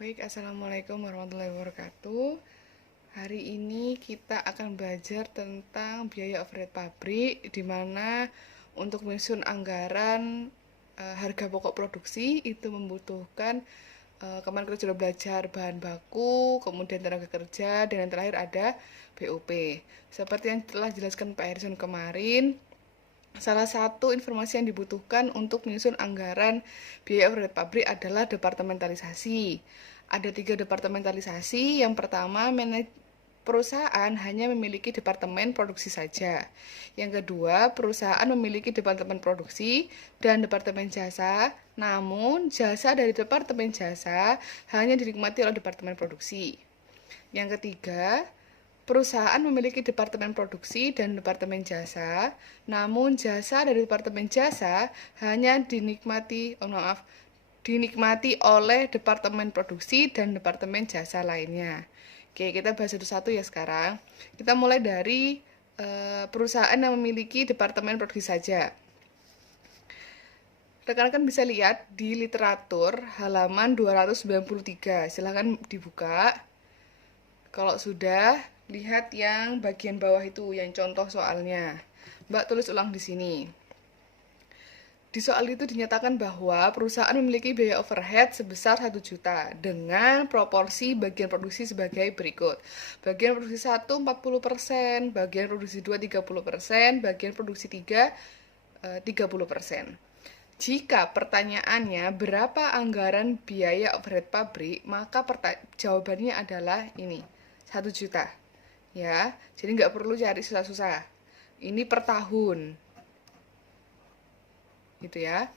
Baik, Assalamualaikum warahmatullahi wabarakatuh. Hari ini kita akan belajar tentang biaya overhead pabrik, di mana untuk menyusun anggaran harga pokok produksi itu membutuhkan kemarin kita sudah belajar bahan baku, kemudian tenaga kerja, dan yang terakhir ada BOP. Seperti yang telah dijelaskan Pak Harrison kemarin, salah satu informasi yang dibutuhkan untuk menyusun anggaran biaya overhead pabrik adalah departementalisasi. Ada 3 departementalisasi. Yang pertama, perusahaan hanya memiliki departemen produksi saja. Yang kedua, perusahaan memiliki departemen produksi dan departemen jasa, namun jasa dari departemen jasa hanya dinikmati oleh departemen produksi. Yang ketiga, perusahaan memiliki departemen produksi dan departemen jasa, namun jasa dari departemen jasa hanya dinikmati oleh departemen produksi dan departemen jasa lainnya. Oke, kita bahas satu-satu ya sekarang. Kita mulai dari perusahaan yang memiliki departemen produksi saja. Rekan-rekan bisa lihat di literatur halaman 293. Silahkan dibuka. Kalau sudah, lihat yang bagian bawah itu, yang contoh soalnya. Mbak tulis ulang di sini. Di soal itu dinyatakan bahwa perusahaan memiliki biaya overhead sebesar 1 juta dengan proporsi bagian produksi sebagai berikut. Bagian produksi 1 40%, bagian produksi 2 30%, bagian produksi 3 30%. Jika pertanyaannya berapa anggaran biaya overhead pabrik, maka jawabannya adalah ini, 1 juta. Ya, jadi nggak perlu cari susah-susah. Ini per tahun. Gitu ya.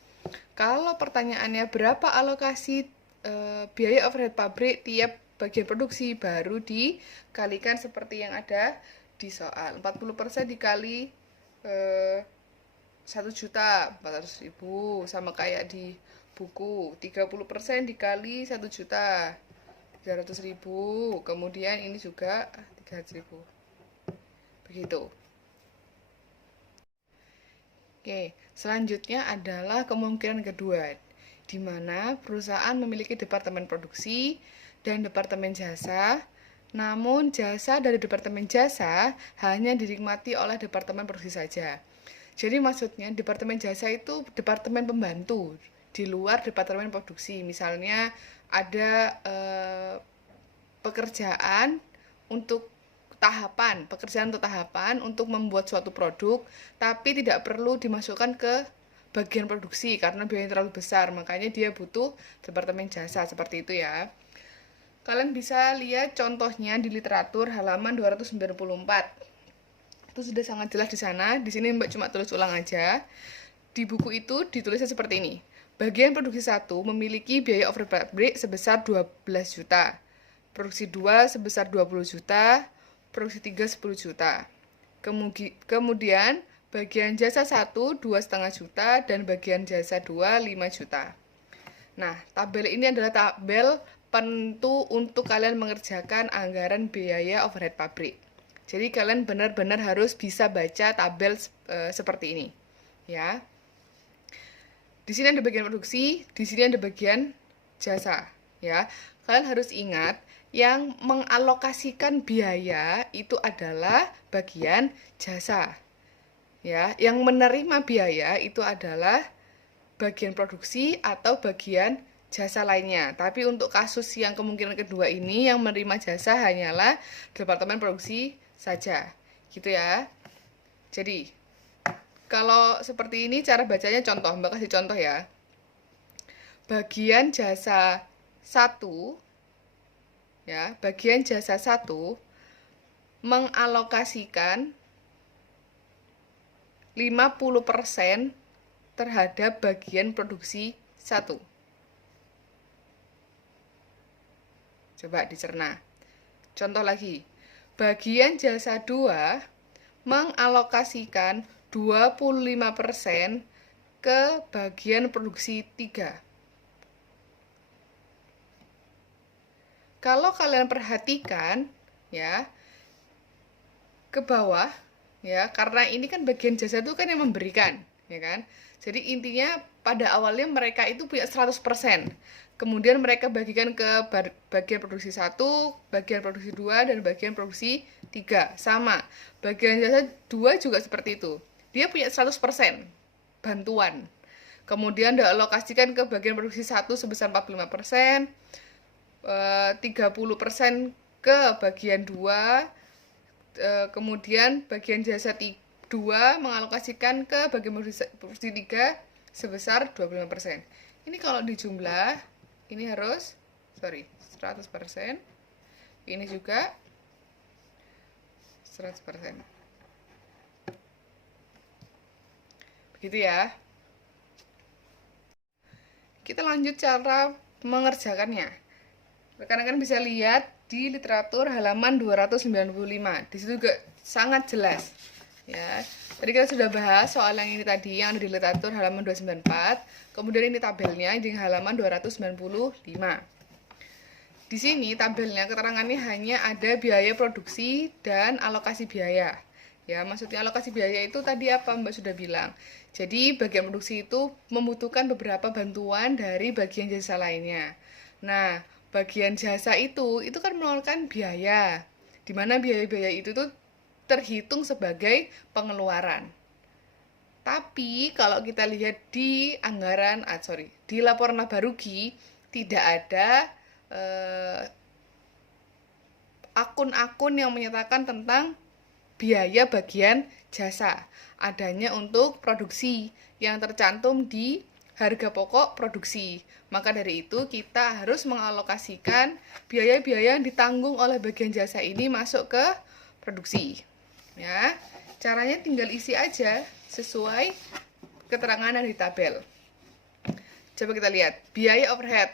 Kalau pertanyaannya berapa alokasi biaya overhead pabrik tiap bagian produksi, baru dikalikan seperti yang ada di soal. 40% dikali 1.400.000 sama kayak di buku. 30% dikali 1.300.000. Kemudian ini juga 300.000. Begitu. Oke, selanjutnya adalah kemungkinan kedua, di mana perusahaan memiliki departemen produksi dan departemen jasa, namun jasa dari departemen jasa hanya dinikmati oleh departemen produksi saja. Jadi maksudnya departemen jasa itu departemen pembantu di luar departemen produksi. Misalnya ada pekerjaan untuk tahapan untuk membuat suatu produk, tapi tidak perlu dimasukkan ke bagian produksi karena biayanya terlalu besar, makanya dia butuh departemen jasa, seperti itu ya. Kalian bisa lihat contohnya di literatur halaman 294. Itu sudah sangat jelas di sana. Di sini Mbak cuma tulis ulang aja. Di buku itu ditulisnya seperti ini. Bagian produksi 1 memiliki biaya overhead pabrik sebesar 12 juta. Produksi 2 sebesar 20 juta. Produksi 3 10 juta. Kemudian bagian jasa 1 2,5 juta dan bagian jasa 2 5 juta. Nah, tabel ini adalah tabel penentu untuk kalian mengerjakan anggaran biaya overhead pabrik. Jadi kalian benar-benar harus bisa baca tabel seperti ini, ya. Di sini ada bagian produksi, di sini ada bagian jasa, ya. Kalian harus ingat yang mengalokasikan biaya itu adalah bagian jasa. Ya, yang menerima biaya itu adalah bagian produksi atau bagian jasa lainnya. Tapi untuk kasus yang kemungkinan kedua ini, yang menerima jasa hanyalah departemen produksi saja. Gitu ya. Jadi, kalau seperti ini cara bacanya contoh, Mbak kasih contoh ya. Bagian jasa 1, ya, bagian jasa 1 mengalokasikan 50% terhadap bagian produksi 1. Coba dicerna. Contoh lagi. Bagian jasa 2 mengalokasikan 25% ke bagian produksi 3. Kalau kalian perhatikan ya, ke bawah ya, karena ini kan bagian jasa itu kan yang memberikan. ya kan? Jadi intinya pada awalnya mereka itu punya 100%. Kemudian mereka bagikan ke bagian produksi 1, bagian produksi 2, dan bagian produksi 3. Sama. Bagian jasa 2 juga seperti itu. Dia punya 100% bantuan. Kemudian dialokasikan ke bagian produksi 1 sebesar 45%, 30% ke bagian 2, kemudian bagian jasa 2 mengalokasikan ke bagian produksi 3 sebesar 25%. Ini kalau dijumlah, ini harus 100%, ini juga 100%. Begitu ya. Kita lanjut cara mengerjakannya. Rekan-rekan bisa lihat di literatur halaman 295. Di situ juga sangat jelas. Ya. Tadi kita sudah bahas soal yang ini tadi yang ada di literatur halaman 294. Kemudian ini tabelnya di halaman 295. Di sini tabelnya keterangannya hanya ada biaya produksi dan alokasi biaya. Ya, maksudnya alokasi biaya itu tadi apa Mbak sudah bilang. Jadi bagian produksi itu membutuhkan beberapa bantuan dari bagian jasa lainnya. Nah, bagian jasa itu kan mengeluarkan biaya. Di mana biaya-biaya itu tuh terhitung sebagai pengeluaran. Tapi kalau kita lihat di anggaran, di laporan laba rugi tidak ada akun-akun yang menyatakan tentang biaya bagian jasa. Adanya untuk produksi yang tercantum di harga pokok produksi. Maka dari itu kita harus mengalokasikan biaya-biaya yang ditanggung oleh bagian jasa ini masuk ke produksi. Ya, caranya tinggal isi aja sesuai keterangan yang di tabel. Coba kita lihat biaya overhead.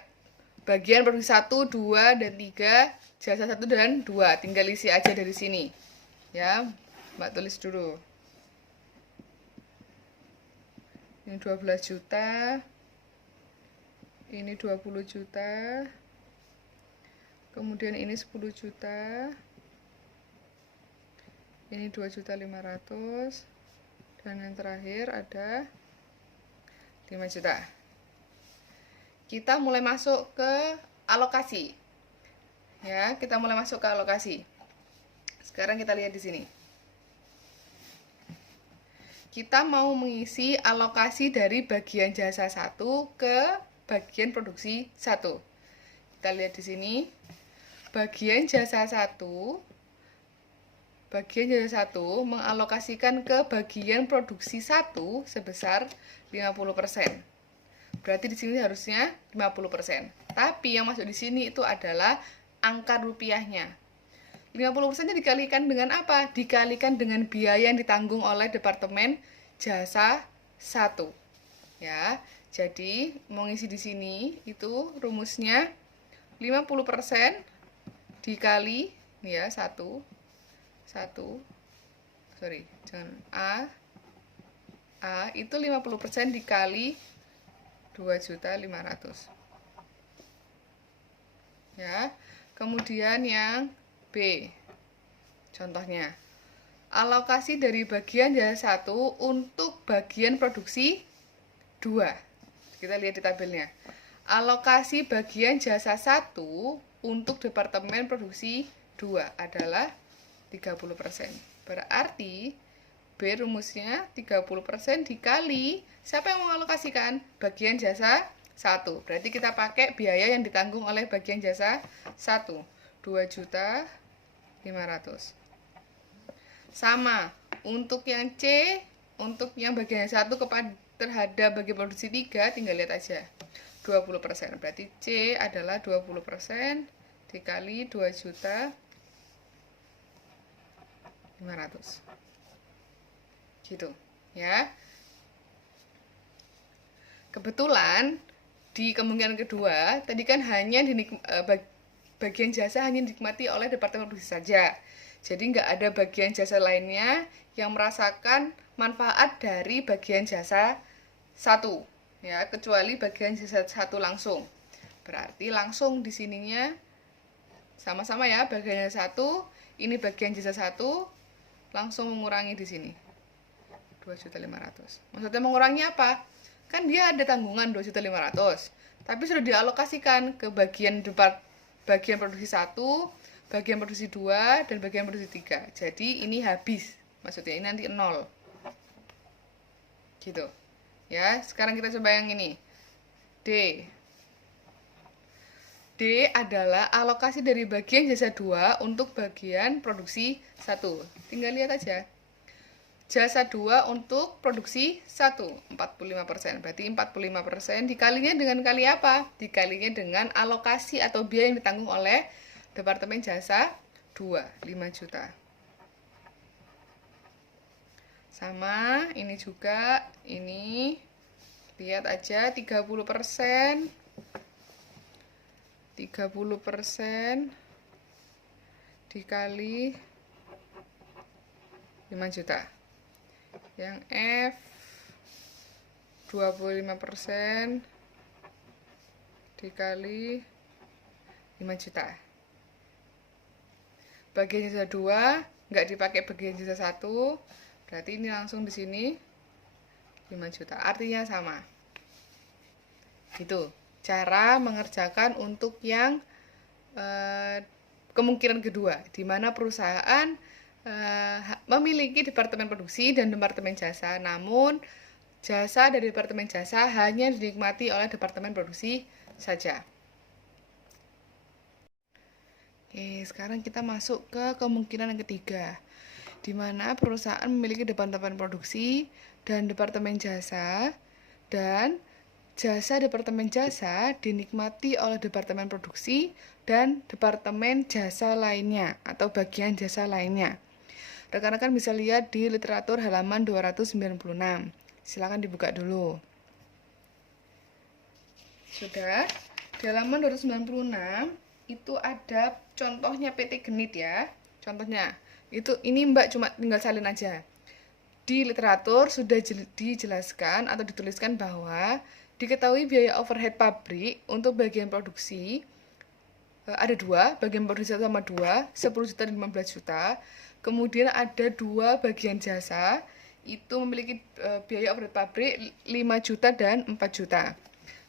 Bagian produksi 1, 2, dan 3, jasa 1 dan 2. Tinggal isi aja dari sini. Ya, Mbak tulis dulu. Ini 12 juta. Ini 20 juta. Kemudian ini 10 juta. Ini 2.500.000. Dan yang terakhir ada 5 juta. Kita mulai masuk ke alokasi. Ya, kita mulai masuk ke alokasi. Sekarang kita lihat di sini. Kita mau mengisi alokasi dari bagian jasa 1 ke bagian produksi 1. Kita lihat di sini. Bagian jasa 1 mengalokasikan ke bagian produksi 1 sebesar 50%. Berarti di sini harusnya 50%. Tapi yang masuk di sini itu adalah angka rupiahnya. 50%-nya dikalikan dengan apa? Dikalikan dengan biaya yang ditanggung oleh Departemen Jasa 1. Ya. Jadi, mau ngisi di sini itu rumusnya 50% dikali ya 1 A itu 50% dikali 2.500.000. Ya. Kemudian yang B. Contohnya, alokasi dari bagian jasa 1 untuk bagian produksi 2. Kita lihat di tabelnya. Alokasi bagian jasa 1 untuk departemen produksi 2 adalah 30%. Berarti B rumusnya 30% dikali siapa yang mengalokasikan? Bagian jasa 1. Berarti kita pakai biaya yang ditanggung oleh bagian jasa 1. 2.500.000. Sama, untuk yang C, untuk yang bagian 1 terhadap bagian produksi 3, tinggal lihat aja. 20%. Berarti C adalah 20% dikali 2.500.000. Gitu, ya. Kebetulan di kemungkinan kedua, tadi kan hanya bagian jasa hanya dinikmati oleh Departemen Produksi saja. Jadi nggak ada bagian jasa lainnya yang merasakan manfaat dari bagian jasa 1. Ya, kecuali bagian jasa 1 langsung. Berarti langsung di sininya sama-sama ya, bagian jasa 1, ini bagian jasa 1, langsung mengurangi di sini. 2.500.000. Maksudnya mengurangi apa? Kan dia ada tanggungan 2.500.000, tapi sudah dialokasikan ke bagian produksi 1, bagian produksi 2, dan bagian produksi 3. Jadi ini habis. Maksudnya ini nanti 0. Gitu. Ya, sekarang kita coba yang ini. D. D adalah alokasi dari bagian jasa 2 untuk bagian produksi 1. Tinggal lihat aja. Jasa 2 untuk produksi 1, 45%. Berarti 45% dikalinya dengan kali apa? Dikalinya dengan alokasi atau biaya yang ditanggung oleh Departemen Jasa 2, 5 juta. Sama, ini juga, ini. Lihat aja, 30%. 30% dikali 5 juta. Yang F 25% dikali 5 juta. Bagian jasa 2 nggak dipakai bagian jasa 1, berarti ini langsung di sini 5 juta. Artinya sama. Gitu. Cara mengerjakan untuk yang kemungkinan kedua, di mana perusahaan memiliki departemen produksi dan departemen jasa, namun jasa dari departemen jasa hanya dinikmati oleh departemen produksi saja. Oke, sekarang kita masuk ke kemungkinan yang ketiga, di mana perusahaan memiliki departemen produksi dan departemen jasa, dan jasa departemen jasa dinikmati oleh departemen produksi dan departemen jasa lainnya atau bagian jasa lainnya. Rekan-rekan bisa lihat di literatur halaman 296. Silakan dibuka dulu. Sudah, di halaman 296 itu ada contohnya PT Genit ya. Contohnya, ini Mbak cuma tinggal salin aja. Di literatur sudah dijelaskan atau dituliskan bahwa diketahui biaya overhead pabrik untuk bagian produksi ada 2, bagian produksi 1 sama 2, 10 juta dan 15 juta. Kemudian ada 2 bagian jasa, itu memiliki biaya overhead pabrik 5 juta dan 4 juta.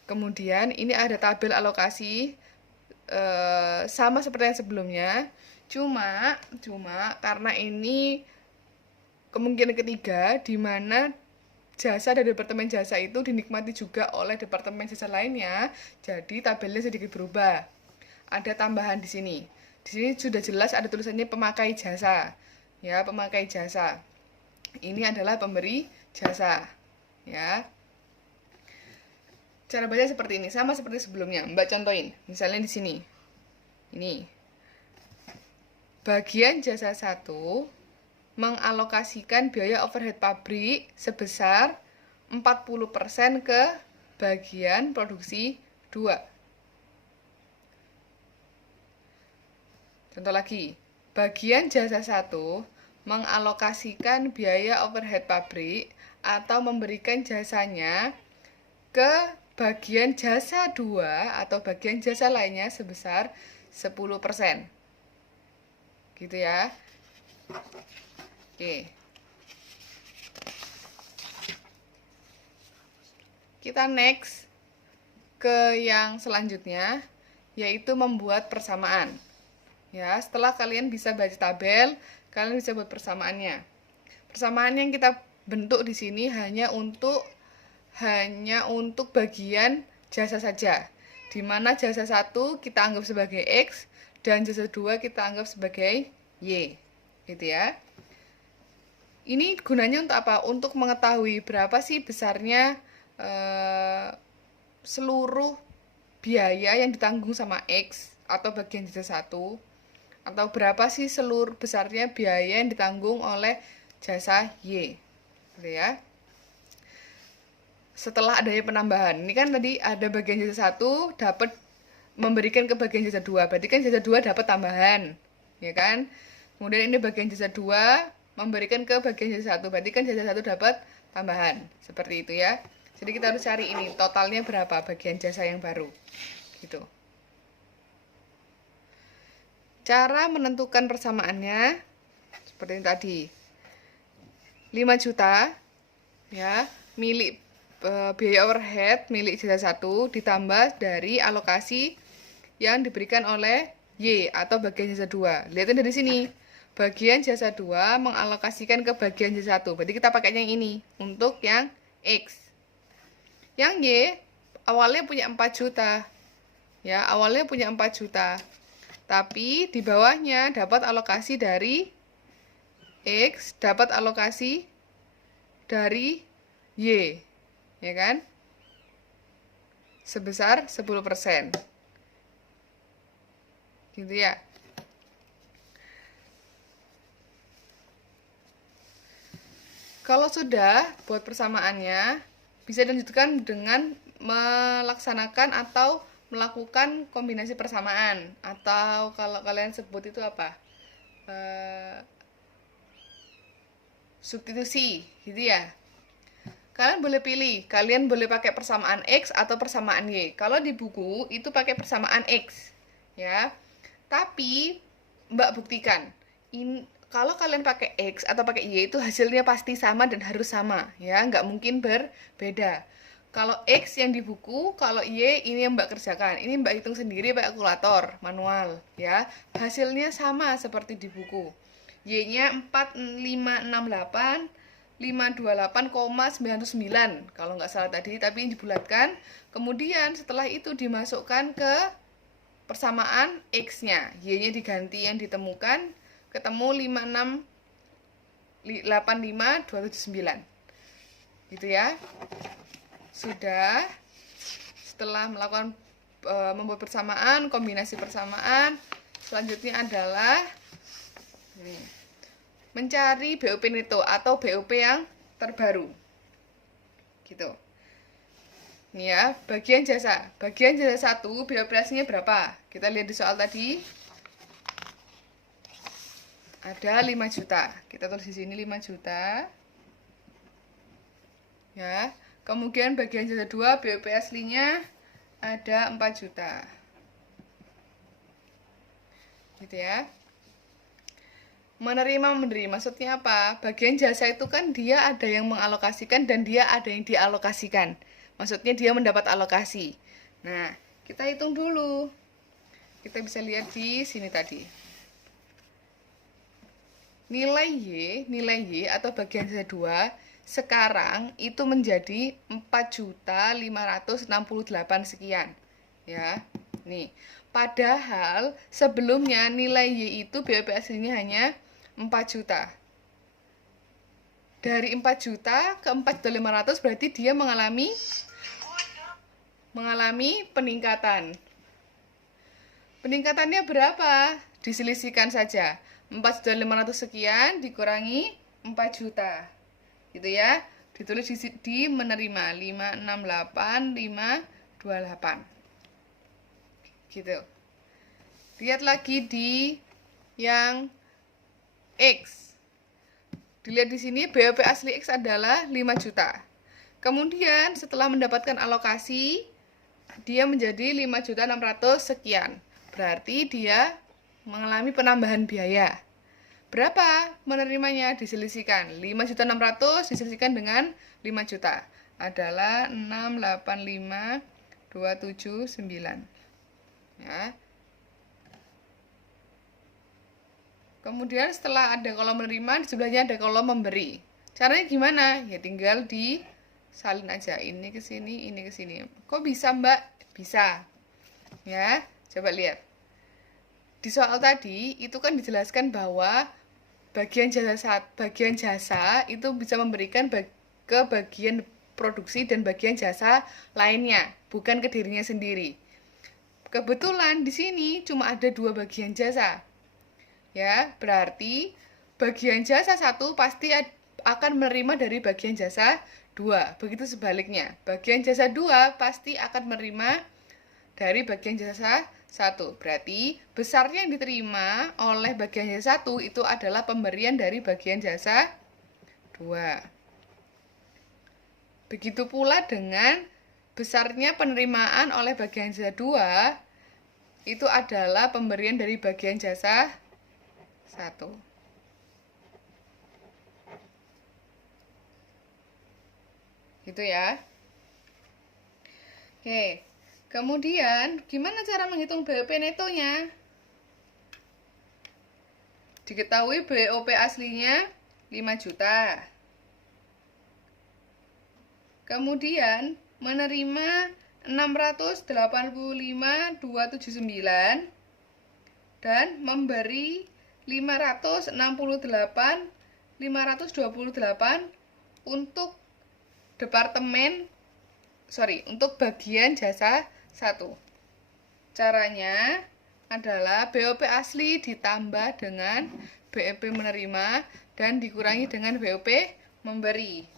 Kemudian ini ada tabel alokasi sama seperti yang sebelumnya, cuma karena ini kemungkinan ketiga di mana jasa dari departemen jasa itu dinikmati juga oleh departemen jasa lainnya, jadi tabelnya sedikit berubah. Ada tambahan di sini. Di sini sudah jelas ada tulisannya pemakai jasa. Ya, pemakai jasa. Ini adalah pemberi jasa. Ya. Cara baca seperti ini, sama seperti sebelumnya. Mbak contohin. Misalnya di sini. Ini. Bagian jasa 1 mengalokasikan biaya overhead pabrik sebesar 40% ke bagian produksi 2. Contoh lagi, bagian jasa 1 mengalokasikan biaya overhead pabrik atau memberikan jasanya ke bagian jasa 2 atau bagian jasa lainnya sebesar 10%. Gitu ya. Oke. Kita next ke yang selanjutnya, yaitu membuat persamaan. Ya, setelah kalian bisa baca tabel, kalian bisa buat persamaannya. Persamaan yang kita bentuk di sini hanya untuk bagian jasa saja. Di mana jasa 1 kita anggap sebagai X dan jasa 2 kita anggap sebagai Y. Gitu ya. Ini gunanya untuk apa? Untuk mengetahui berapa sih besarnya seluruh biaya yang ditanggung sama X atau bagian jasa 1, atau berapa sih seluruh besarnya biaya yang ditanggung oleh jasa Y. Gitu ya. Setelah adanya penambahan, ini kan tadi ada bagian jasa 1 dapat memberikan ke bagian jasa 2, berarti kan jasa 2 dapat tambahan, ya kan? Kemudian ini bagian jasa 2 memberikan ke bagian jasa 1, berarti kan jasa 1 dapat tambahan. Seperti itu ya. Jadi kita harus cari ini totalnya berapa bagian jasa yang baru. Gitu. Cara menentukan persamaannya seperti ini tadi. 5 juta Ya, milik biaya overhead milik jasa 1 ditambah dari alokasi yang diberikan oleh Y atau bagian jasa 2. Lihatin dari sini. Bagian jasa 2 mengalokasikan ke bagian jasa 1. Berarti kita pakainya yang ini untuk yang X. Yang Y awalnya punya 4 juta. Ya, awalnya punya 4 juta. Tapi di bawahnya dapat alokasi dari X, dapat alokasi dari Y. Ya kan? Sebesar 10%. Gitu ya. Kalau sudah buat persamaannya, bisa dilanjutkan dengan melaksanakan atau melakukan kombinasi persamaan, atau kalau kalian sebut itu apa? Substitusi, gitu ya. Kalian boleh pilih, kalian boleh pakai persamaan X atau persamaan Y. Kalau di buku itu pakai persamaan X, ya. Tapi Mbak buktikan, kalau kalian pakai X atau pakai Y itu hasilnya pasti sama dan harus sama, ya, nggak mungkin berbeda. Kalau X yang di buku, kalau Y ini yang Mbak kerjakan. Ini Mbak hitung sendiri pakai kalkulator manual, ya. Hasilnya sama seperti di buku. Y-nya 4568 528,99 kalau nggak salah tadi, tapi dibulatkan. Kemudian setelah itu dimasukkan ke persamaan X-nya, Y-nya diganti yang ditemukan, ketemu 5685279. Gitu ya. Sudah. Setelah melakukan membuat persamaan, kombinasi persamaan, selanjutnya adalah ini, mencari BOP neto atau BOP yang terbaru. Gitu. Ini ya, bagian jasa. Bagian jasa 1 biaya operasinya berapa? Kita lihat di soal tadi. Ada 5 juta. Kita tulis di sini 5 juta. Ya. Kemudian bagian jasa 2 BOP aslinya ada 4 juta. Gitu ya. Menerima maksudnya apa? Bagian jasa itu kan dia ada yang mengalokasikan dan dia ada yang dialokasikan. Maksudnya dia mendapat alokasi. Nah, kita hitung dulu. Kita bisa lihat di sini tadi. Nilai Y atau bagian jasa 2 sekarang itu menjadi 4.568 sekian. Ya. Nih, padahal sebelumnya nilai Y itu BOP aslinya hanya 4 juta. Dari 4 juta ke 4.500 berarti dia mengalami peningkatan. Peningkatannya berapa? Diselisihkan saja. 4.500 sekian dikurangi 4 juta. Gitu ya. Ditulis di menerima 568528. Gitu. Lihat lagi di yang X. Dilihat di sini BOP asli X adalah 5 juta. Kemudian setelah mendapatkan alokasi dia menjadi 5.600 sekian. Berarti dia mengalami penambahan biaya. Berapa menerimanya? Diselisihkan. 5.600 diselisihkan dengan 5 juta. Adalah 685.279. Ya. Kemudian setelah ada kolom menerima, di sebelahnya ada kolom memberi. Caranya gimana? Ya tinggal disalin aja. Ini ke sini, ini ke sini. Kok bisa, Mbak? Bisa. Ya, coba lihat. Di soal tadi itu kan dijelaskan bahwa bagian jasa itu bisa memberikan ke bagian produksi dan bagian jasa lainnya, bukan ke dirinya sendiri. Kebetulan di sini cuma ada 2 bagian jasa. Ya, berarti bagian jasa 1 pasti akan menerima dari bagian jasa 2. Begitu sebaliknya. Bagian jasa 2 pasti akan menerima dari bagian jasa 1. Berarti besarnya yang diterima oleh bagian jasa 1 itu adalah pemberian dari bagian jasa 2. Begitu pula dengan besarnya penerimaan oleh bagian jasa 2 itu adalah pemberian dari bagian jasa 1. Gitu ya. Oke. Kemudian, gimana cara menghitung BOP netonya? Diketahui BOP aslinya 5 juta. Kemudian, menerima 685.279 dan memberi 528.528 untuk untuk bagian jasa 1. Caranya adalah BOP asli ditambah dengan BOP menerima dan dikurangi dengan BOP memberi.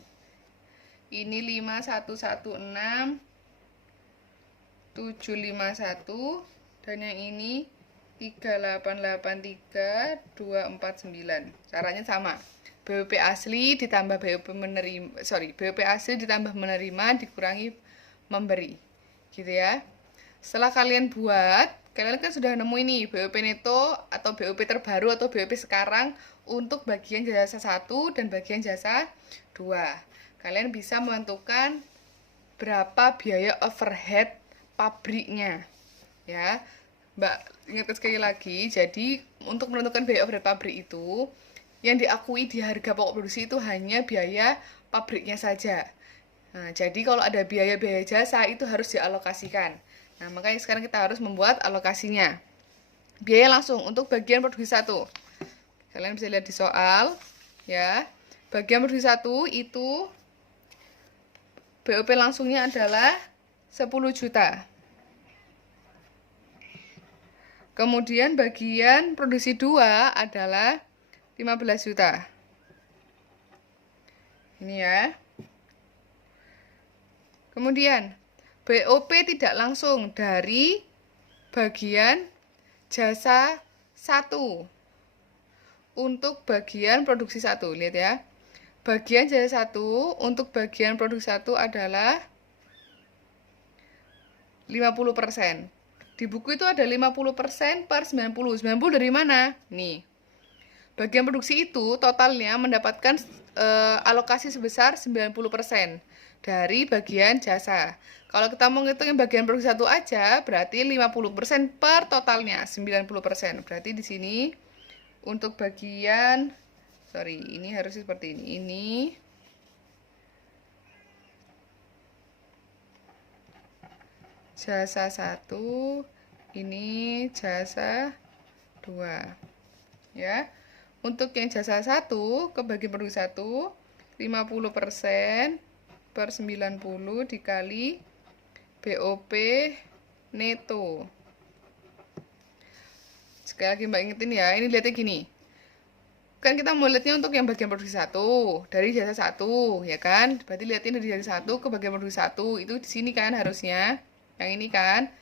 Ini 5116.751 dan yang ini 3883.249. Caranya sama. BOP asli ditambah BOP menerima dikurangi memberi. Gitu ya. Setelah kalian buat, kalian kan sudah nemu ini BOP neto atau BOP terbaru atau BOP sekarang untuk bagian jasa 1 dan bagian jasa 2. Kalian bisa menentukan berapa biaya overhead pabriknya. Ya. Mbak ingatkan sekali lagi, jadi untuk menentukan biaya overhead pabrik itu yang diakui di harga pokok produksi itu hanya biaya pabriknya saja. Nah, jadi kalau ada biaya-biaya jasa itu harus dialokasikan. Nah, makanya sekarang kita harus membuat alokasinya. Biaya langsung untuk bagian produksi 1. Kalian bisa lihat di soal, ya. Bagian produksi 1 itu BOP langsungnya adalah 10 juta. Kemudian bagian produksi 2 adalah 15 juta. Ini ya. Kemudian BOP tidak langsung dari bagian jasa 1 untuk bagian produksi 1. Lihat ya. Bagian jasa 1 untuk bagian produksi 1 adalah 50%. Di buku itu ada 50% per 90. 90 dari mana? Nih. Bagian produksi itu totalnya mendapatkan alokasi sebesar 90% dari bagian jasa. Kalau kita mau ngitungin bagian produksi 1 aja, berarti 50% per totalnya, 90%. Berarti di sini untuk bagian ini harus seperti ini. Ini jasa 1, ini jasa 2. Ya. Untuk yang jasa 1 ke bagian produksi 1, 50% per 90 dikali BOP neto. Sekali lagi Mbak ingetin ya, ini lihatnya gini. Kan kita mau lihatnya untuk yang bagian produksi 1 dari jasa 1, ya kan? Berarti lihatin dari jasa 1 ke bagian produksi 1, itu di sini kan harusnya. Yang ini kan.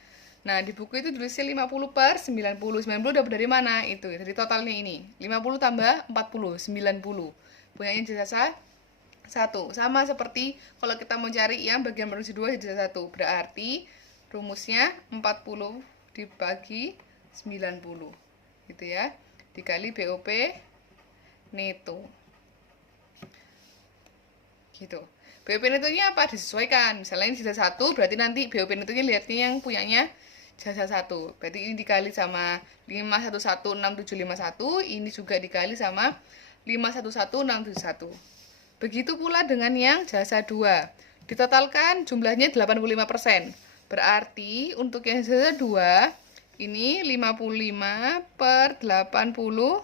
Nah, di buku itu tulisnya 50 per 90. 90 dapat dari mana? Itu dari totalnya ini. 50 tambah 40, 90. Punyanya jasa 1. Sama seperti kalau kita mau cari yang bagian produksi 2 jasa 1. Berarti rumusnya 40 dibagi 90. Gitu ya. Dikali BOP neto. Gitu. BOP netonya apa? Disesuaikan. Misalnya ini jasa 1, berarti nanti BOP netonya lihatnya yang punyanya jasa 1. Berarti ini dikali sama 5116751, ini juga dikali sama 5116751. Begitu pula dengan yang jasa 2. Ditotalkan jumlahnya 85%. Berarti untuk yang jasa 2 ini 55 per 85.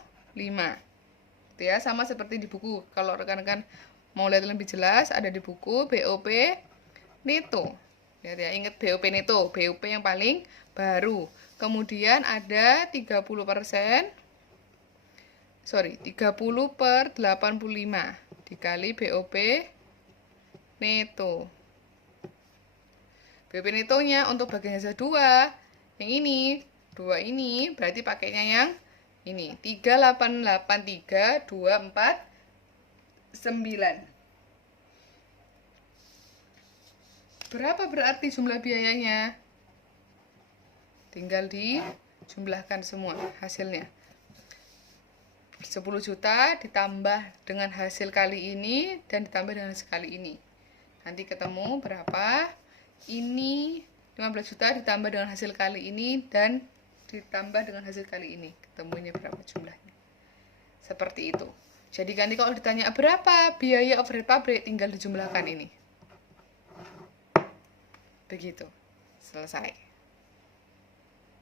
Itu ya, sama seperti di buku. Kalau rekan-rekan mau lihat lebih jelas, ada di buku BOP neto. Lihat ya, ingat BOP neto, BOP yang paling baru. Kemudian ada 30%, 30 per 85 dikali BOP neto. BOP netonya untuk bagian jasa 2, yang ini, 2 ini, berarti pakainya yang ini, 3883.249. Berapa berarti jumlah biayanya? Tinggal dijumlahkan semua hasilnya. 10 juta ditambah dengan hasil kali ini dan ditambah dengan hasil kali ini. Nanti ketemu berapa, ini 15 juta ditambah dengan hasil kali ini dan ditambah dengan hasil kali ini, ketemunya berapa jumlahnya. Seperti itu. Jadi nanti kalau ditanya berapa biaya overhead pabrik, tinggal dijumlahkan ini. Begitu. Selesai.